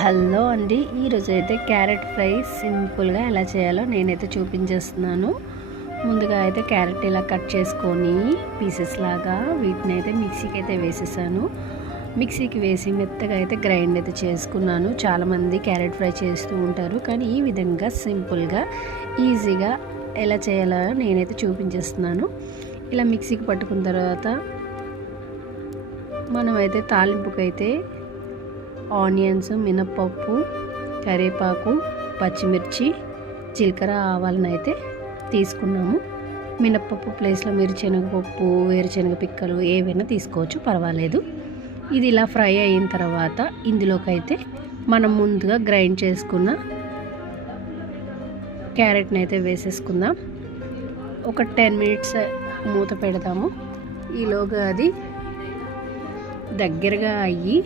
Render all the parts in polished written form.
Hello అండి, ఈరోజు అయితే క్యారెట్ ఫ్రై సింపుల్గా ఎలా చేయాలో నేనైతే చూపించేస్తున్నాను. ముందుగా అయితే క్యారెట్ ఇలా కట్ చేసుకొని పీసెస్ లాగా వీటిని అయితే మిక్సీకి అయితే వేసేసాను. మిక్సీకి వేసి మెత్తగా అయితే గ్రైండ్ అయితే చేసుకున్నాను. చాలామంది క్యారెట్ ఫ్రై చేస్తూ ఉంటారు, కానీ ఈ విధంగా సింపుల్గా ఈజీగా ఎలా చేయాలో నేనైతే చూపించేస్తున్నాను. ఇలా మిక్సీకి పట్టుకున్న తర్వాత మనమైతే తాలింపుకైతే ఆనియన్స్, మినప్పప్పు, కరివేపాకు, పచ్చిమిర్చి, జీలకర్ర, ఆవాలను అయితే తీసుకున్నాము. మినప్పప్పు ప్లేస్లో మీరు శనగపప్పు, వేరుశనగ పిక్కలు ఏవైనా తీసుకోవచ్చు, పర్వాలేదు. ఇది ఇలా ఫ్రై అయిన తర్వాత ఇందులోకైతే మనం ముందుగా గ్రైండ్ చేసుకున్న క్యారెట్ని అయితే వేసేసుకుందాం. ఒక 10 మినిట్స్ మూత పెడదాము. ఈలోగా అది దగ్గరగా అయ్యి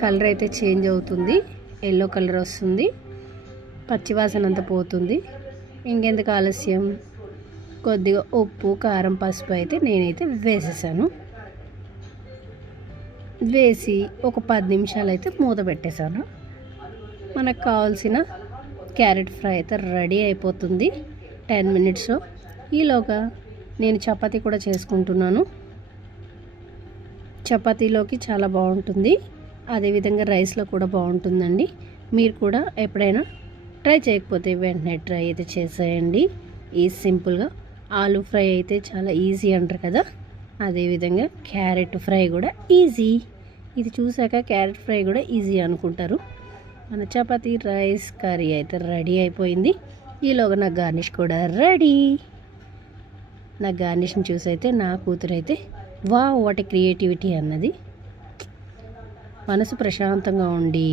కలర్ అయితే చేంజ్ అవుతుంది, ఎల్లో కలర్ వస్తుంది, పచ్చివాసన అంతా పోతుంది. ఇంకెందుకు ఆలస్యం, కొద్దిగా ఉప్పు, కారం, పసుపు అయితే నేనైతే వేసేసాను. వేసి ఒక 10 నిమిషాలు అయితే మూత పెట్టేశాను. మనకు కావాల్సిన క్యారెట్ ఫ్రై అయితే రెడీ అయిపోతుంది 10 మినిట్స్లో. ఈలోగా నేను చపాతీ కూడా చేసుకుంటున్నాను. చపాతీలోకి చాలా బాగుంటుంది, అదేవిధంగా రైస్లో కూడా బాగుంటుందండి. మీరు కూడా ఎప్పుడైనా ట్రై చేయకపోతే వెంటనే ట్రై అయితే చేసేయండి. ఈ సింపుల్గా ఆలూ ఫ్రై అయితే చాలా ఈజీ అంటారు కదా, అదేవిధంగా క్యారెట్ ఫ్రై కూడా ఈజీ. ఇది చూసాక క్యారెట్ ఫ్రై కూడా ఈజీ అనుకుంటారు. మన చపాతీ, రైస్, కర్రీ అయితే రెడీ అయిపోయింది. ఈలోగా నా గార్నిష్ కూడా రెడీ. నా గార్నిష్ని చూసి అయితే నా కూతురు అయితే వాట్ క్రియేటివిటీ అన్నది. మనసు ప్రశాంతంగా ఉండి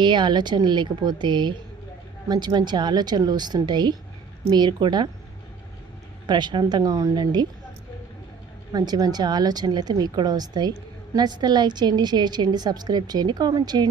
ఏ ఆలోచనలు లేకపోతే మంచి మంచి ఆలోచనలు వస్తుంటాయి. మీరు కూడా ప్రశాంతంగా ఉండండి, మంచి మంచి ఆలోచనలు అయితే మీకు కూడా వస్తాయి. నచ్చితే లైక్ చేయండి, షేర్ చేయండి, సబ్స్క్రైబ్ చేయండి, కామెంట్ చేయండి.